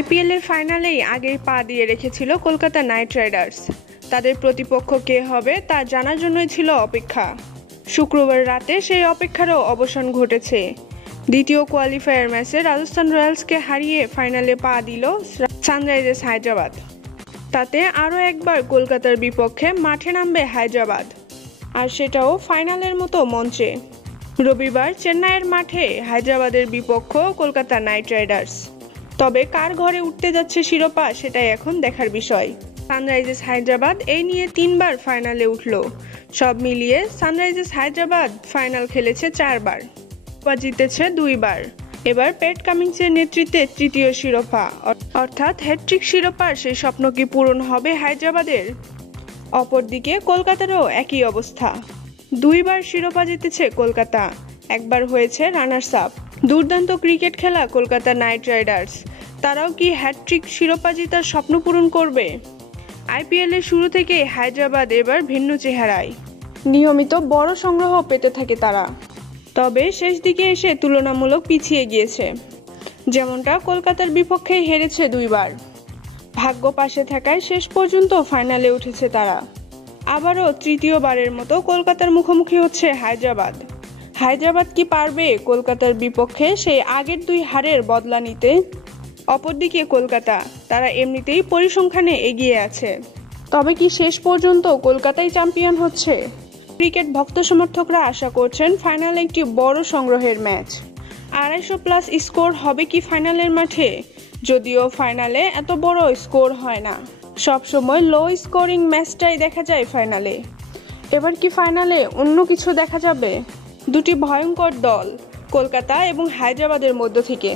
IPL এর ফাইনালেই আগেই পা দিয়ে রেখেছিল কলকাতা নাইট রাইডার্স। তাদের প্রতিপক্ষ কে হবে তা জানার জন্যই ছিল অপেক্ষা। শুক্রবার রাতে সেই অপেক্ষারও অবসান ঘটেছে। দ্বিতীয় কোয়ালিফায়ার ম্যাচে রাজস্থান রয়্যালসকে হারিয়ে ফাইনালে পা দিল সানরাইজার্স হায়দ্রাবাদ। তাতে আরও একবার কলকাতার বিপক্ষে মাঠে নামবে হায়দ্রাবাদ, আর সেটাও ফাইনালের মতো মঞ্চে। রবিবার চেন্নাইয়ের মাঠে হায়দ্রাবাদের বিপক্ষ কলকাতা নাইট রাইডার্স। তবে কার ঘরে উঠতে যাচ্ছে শিরোপা সেটাই এখন দেখার বিষয়। সানরাইজার্স হায়দ্রাবাদ এই নিয়ে 3 বার ফাইনালে উঠল। সব মিলিয়ে সানরাইজার্স হায়দ্রাবাদ ফাইনাল খেলেছে 4 বার, জিতেছে 2 বার। এবার প্যাট কামিন্সের নেতৃত্বে তৃতীয় শিরোপা, অর্থাৎ হ্যাট্রিক শিরোপার সেই স্বপ্ন কি পূরণ হবে হায়দ্রাবাদের? অপরদিকে কলকাতারও একই অবস্থা। 2 বার শিরোপা জিতেছে কলকাতা, একবার হয়েছে রানার্স আপ। দুর্দান্ত ক্রিকেট খেলা কলকাতা নাইট রাইডার্স, তারাও কি হ্যাট্রিক শিরোপা জেতার স্বপ্ন পূরণ করবে? আইপিএল এর শুরু থেকে হায়দ্রাবাদ এবার ভিন্ন চেহারায়। নিয়মিত বড় সংগ্রহ পেতে থাকে তারা, তবে শেষ দিকে এসে তুলনামূলক পিছিয়ে গিয়েছে। যেমনটা কলকাতার বিপক্ষে হেরেছে 2 বার। ভাগ্য পাশে থাকায় শেষ পর্যন্ত ফাইনালে উঠেছে তারা। আবারও তৃতীয়বারের মতো কলকাতার মুখোমুখি হচ্ছে হায়দ্রাবাদ। হায়দ্রাবাদ কি পারবে কলকাতার বিপক্ষে সেই আগের 2 হারের বদলা নিতে? অপরদিকে কলকাতা, তারা এমনিতেই পরিসংখ্যানে এগিয়ে আছে। তবে কি শেষ পর্যন্ত কলকাতাই চ্যাম্পিয়ন হচ্ছে? ক্রিকেট ভক্ত সমর্থকরা আশা করছেন ফাইনালে একটি বড় সংগ্রহের ম্যাচ। 250+ স্কোর হবে কি ফাইনালের মাঠে? যদিও ফাইনালে এত বড় স্কোর হয় না, সবসময় লো স্কোরিং ম্যাচটাই দেখা যায় ফাইনালে। এবার কি ফাইনালে অন্য কিছু দেখা যাবে? দুটি ভয়ঙ্কর দল কলকাতা এবং হায়দ্রাবাদের মধ্য থেকে।